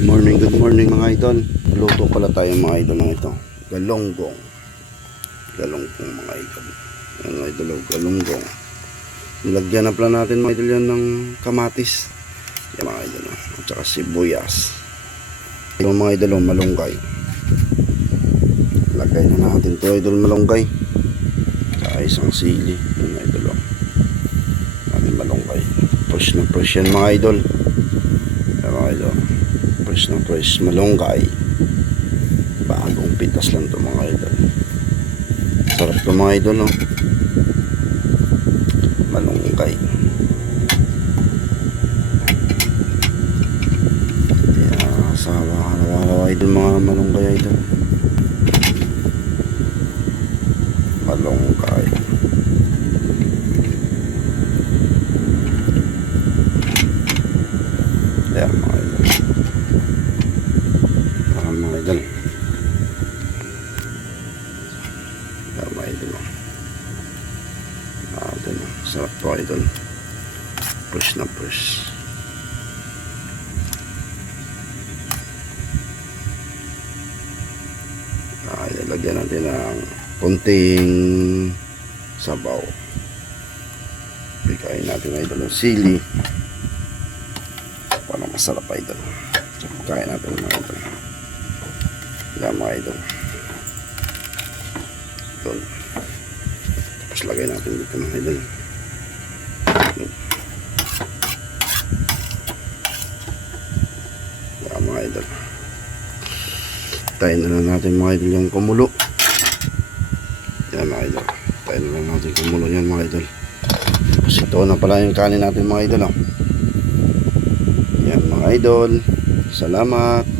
Good morning mga idol. Luto pala tayo mga idol ng ito. Galonggong. Galonggong mga idol. Yan mga idol, galonggong. Nilagyan na pala natin mga idol yan ng kamatis. Yan mga idol. At saka sibuyas. Yung mga idol, malunggay. Lagay na natin ito idol, malunggay. Saka isang sili. Yan mga idol. Natin malunggay. Fresh na fresh yan mga idol. Yan mga idol. Fresh na fresh malunggay, bagong pitas lang ito mga idol. Sarap ito mga idol, no? Malunggay. Kaya sawa araw-araw idol mga malunggay idol. Malunggay. Kaya mga idol, mga idol. Tama idol. Idol. Sarap po idol. Fresh na fresh. Lagyan natin ng konting sabaw. Bigay natin idol ng sili para masarap idol. Kaya natin mga idol. Yan mga idol. Ito. Tapos lagay natin dito mga idol. Yan mga idol. Tayin na lang natin mga idol yung kumulo. Yan mga idol. Tayin na lang natin kumulo yan mga idol. Tapos ito na pala yung kanin natin mga idol. Yan mga idol. Salamat.